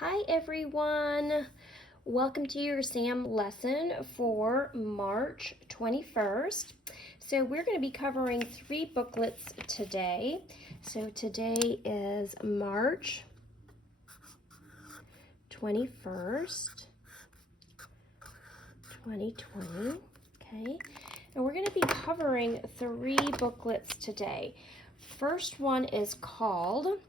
Hi everyone, welcome to your SAM lesson for March 21st. So we're going to be covering 3 booklets today. So today is March 21st, 2020, okay? And we're going to be covering 3 booklets today. First one is called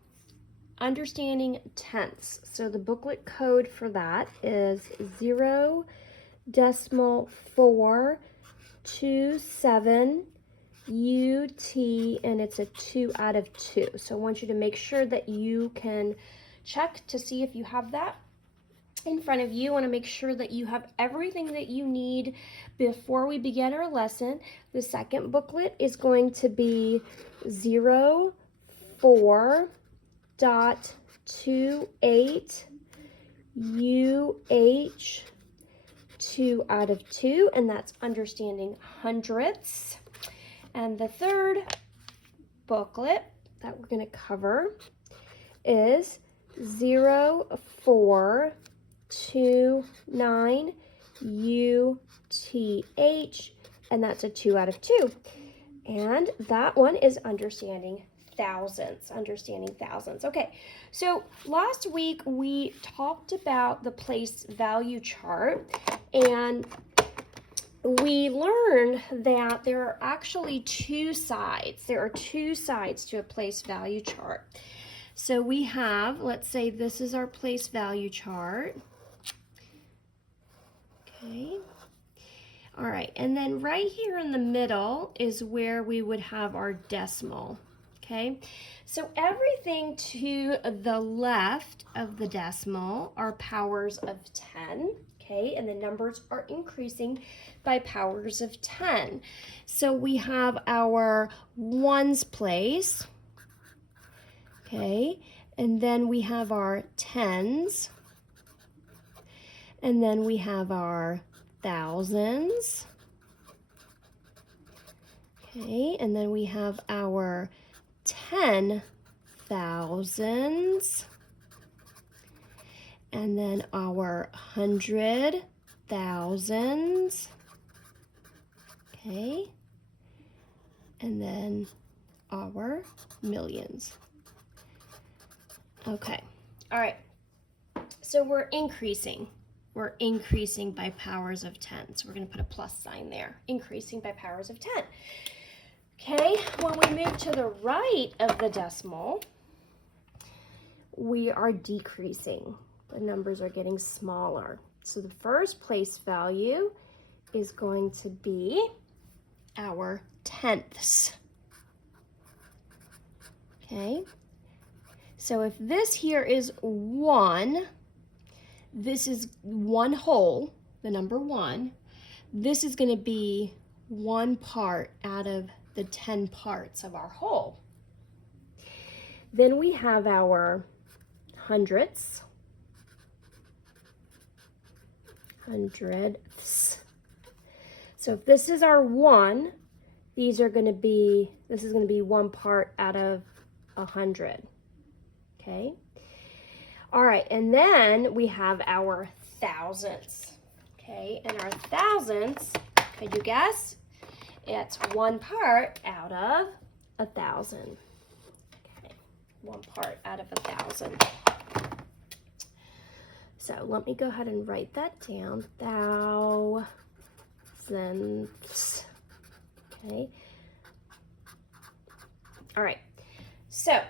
Understanding Tense. So the booklet code for that is 0.427 UT, and it's a 2 out of 2. So I want you to make sure that you can check to see if you have that in front of you. I want to make sure that you have everything that you need before we begin our lesson. The second booklet is going to be 0.428 UH 2 out of 2, and that's understanding hundredths. And the third booklet that we're going to cover is 0.429 UTH, and that's a 2 out of 2. And that one is understanding thousands. Okay, so last week we talked about the place value chart, and we learned that there are actually 2 sides. There are 2 sides to a place value chart. So we have, let's say this is our place value chart. Okay. All right, and then right here in the middle is where we would have our decimal. Okay, so everything to the left of the decimal are powers of 10. Okay, and the numbers are increasing by powers of 10. So we have our ones place. Okay, and then we have our tens, and then we have our thousands. Okay, and then we have our 10,000s, and then our 100,000s. Okay, and then our millions. Okay, all right, so we're increasing by powers of 10. So we're going to put a plus sign there, increasing by powers of 10. Okay, when we move to the right of the decimal, we are decreasing. The numbers are getting smaller. So the first place value is going to be our tenths. Okay, so if this here is 1, this is 1 whole, the number 1. This is going to be 1 part out of the 10 parts of our whole. Then we have our hundredths. So if this is our 1, this is going to be 1 part out of 100. Okay. All right, and then we have our thousands. Okay, and our thousands, could you guess? It's 1 part out of 1,000. Okay, 1 part out of 1,000. So let me go ahead and write that down. Thousands. Okay. All right. So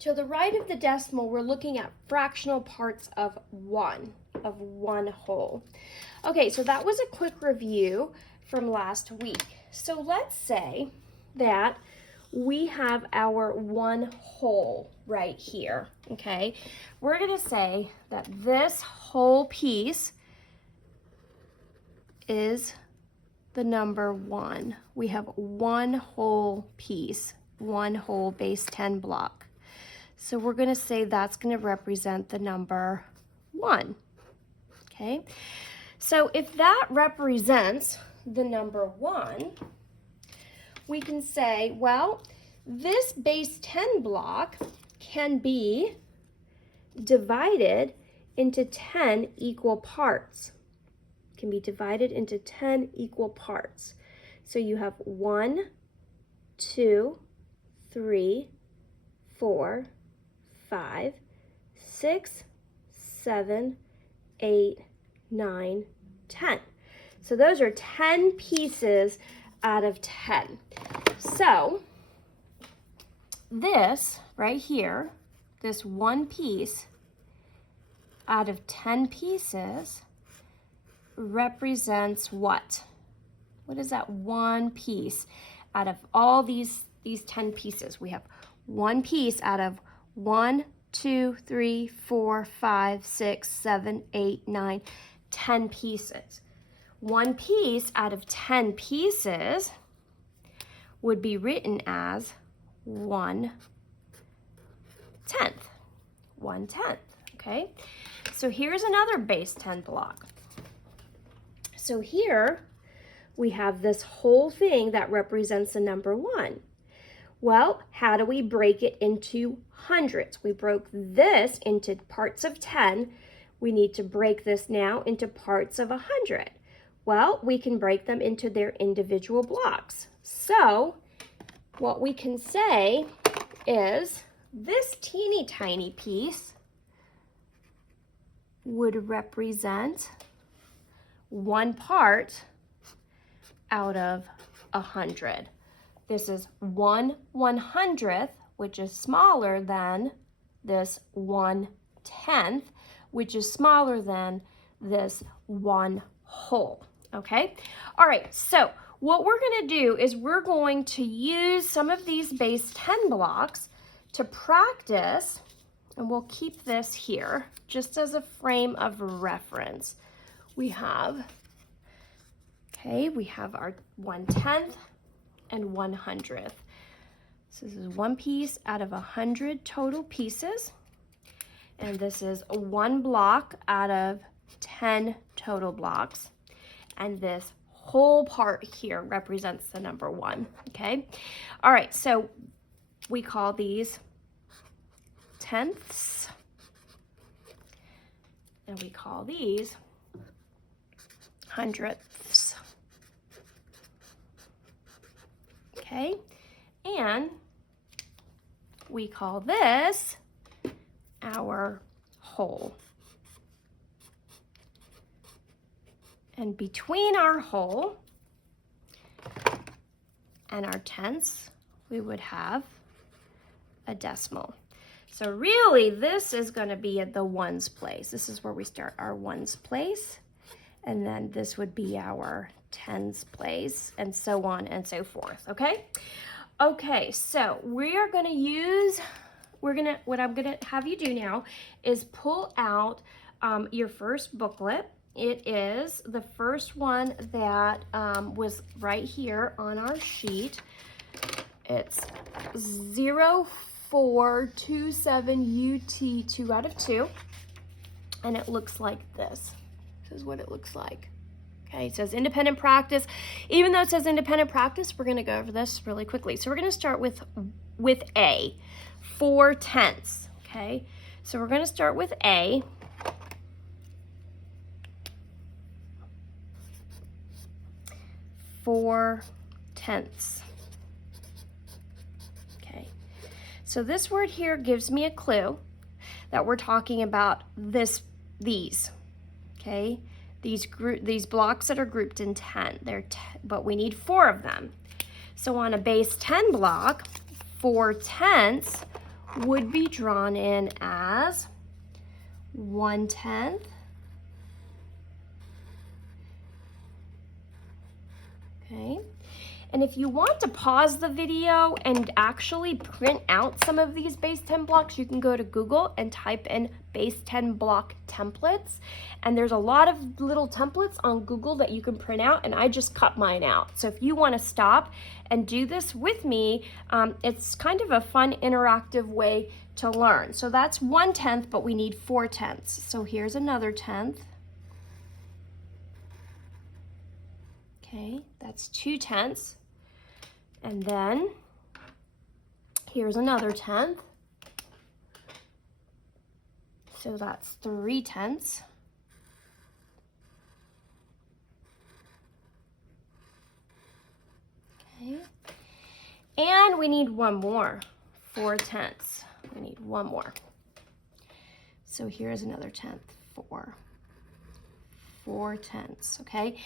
to the right of the decimal, we're looking at fractional parts of 1 whole. Okay, so that was a quick review from last week. So let's say that we have our 1 whole right here, okay? We're going to say that this whole piece is the number 1. We have 1 whole piece, 1 whole base 10 block. So we're going to say that's going to represent the number 1, okay? So if that represents the number 1, we can say, well, this base 10 block can be divided into 10 equal parts. It can be divided into 10 equal parts. So you have 1, 2, 3, 4, 5, 6, 7, 8, 9, 10. So those are 10 pieces out of 10. So this right here, this one piece out of 10 pieces represents what? What is that one piece out of all these 10 pieces? We have one piece out of 1, 2, 3, 4, 5, 6, 7, 8, 9, 10 pieces. One piece out of 10 pieces would be written as 1/10. 1/10, okay? So here's another base 10 block. So here we have this whole thing that represents the number 1. Well, how do we break it into hundreds? We broke this into parts of 10. We need to break this now into parts of 100. Well, we can break them into their individual blocks. So what we can say is this teeny tiny piece would represent 1 part out of 100. This is 1/100th, which is smaller than this 1/10th, which is smaller than this 1 whole. Okay? All right, so what we're going to do is we're going to use some of these base 10 blocks to practice, and we'll keep this here just as a frame of reference. We have our 1/10th and 1/100th. So this is one piece out of 100 total pieces, and this is 1 block out of 10 total blocks, and this whole part here represents the number 1, okay? All right, so we call these tenths, and we call these hundredths, okay? And we call this our whole. And between our whole and our tenths, we would have a decimal. So really, this is going to be at the ones place. This is where we start our ones place. And then this would be our tens place, and so on and so forth, okay? Okay, so we are going to use, what I'm going to have you do now is pull out your first booklet. It is the first one that was right here on our sheet. It's 0427UT 2 out of 2, and it looks like this. This is what it looks like. Okay, it says independent practice. Even though it says independent practice, we're going to go over this really quickly. So we're going to start with A, 4/10. Okay, so we're going to start with A. Four-tenths. Okay, so this word here gives me a clue that we're talking about these. Okay, these blocks that are grouped in 10. But we need 4 of them. So on a base 10 block, 4/10 would be drawn in as 1/10. Okay, and if you want to pause the video and actually print out some of these base 10 blocks, you can go to Google and type in base 10 block templates. And there's a lot of little templates on Google that you can print out, and I just cut mine out. So if you want to stop and do this with me, it's kind of a fun interactive way to learn. So that's 1/10, but we need 4/10. So here's another 10th. Okay, that's 2/10. And then here's another 10th. So that's 3/10. Okay. And we need one more, 4/10. We need one more. So here's another 10th, 4/10, okay?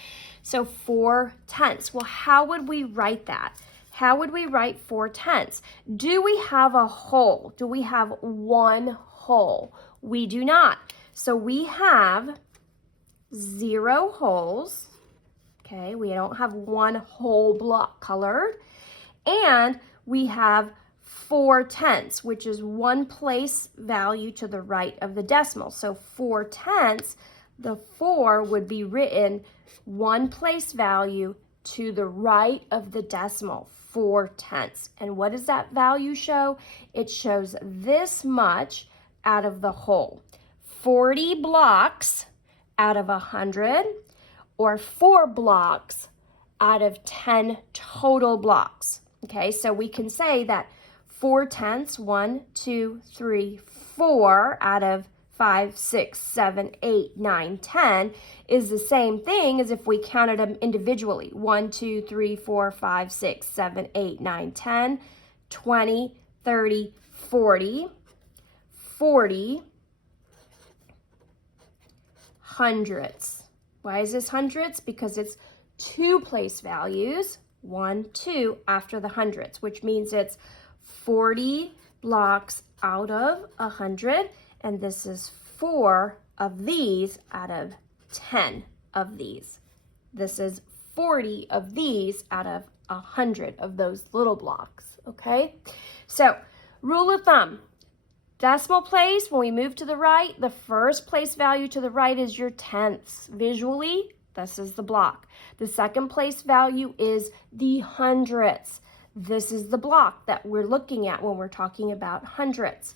So 4/10. Well, how would we write that? How would we write 4/10? Do we have a whole? Do we have one whole? We do not. So we have 0 wholes, okay? We don't have one whole block colored. And we have 4/10, which is one place value to the right of the decimal. So 4/10, the 4 would be written one place value to the right of the decimal, 4/10. And what does that value show? It shows this much out of the whole. 40 blocks out of 100, or 4 blocks out of 10 total blocks. Okay, so we can say that 4/10, 1, 2, 3, 4 out of 5, 6, 7, 8, 9, 10 is the same thing as if we counted them individually. 1, 2, 3, 4, 5, 6, 7, 8, 9, 10, 20, 30, 40, 40, hundredths. Why is this hundredths? Because it's 2 place values, 1, 2, after the hundredths, which means it's 40 blocks out of 100, and this is 4 of these out of 10 of these. This is 40 of these out of 100 of those little blocks, okay? So, rule of thumb, decimal place, when we move to the right, the first place value to the right is your tenths. Visually, this is the block. The second place value is the hundredths. This is the block that we're looking at when we're talking about hundredths.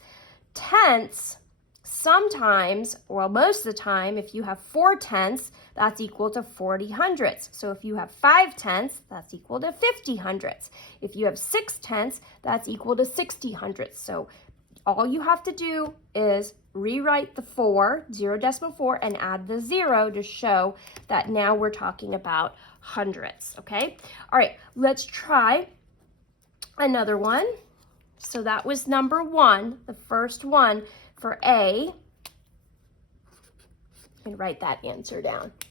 Tenths, sometimes, well, most of the time, if you have 4/10, that's equal to 40 hundredths. So if you have 5/10, that's equal to 50 hundredths. If you have 6/10, that's equal to 60 hundredths. So all you have to do is rewrite the 4, 0.4, and add the 0 to show that now we're talking about hundredths, okay? All right, let's try another one. So that was number 1, the first one for A. And write that answer down.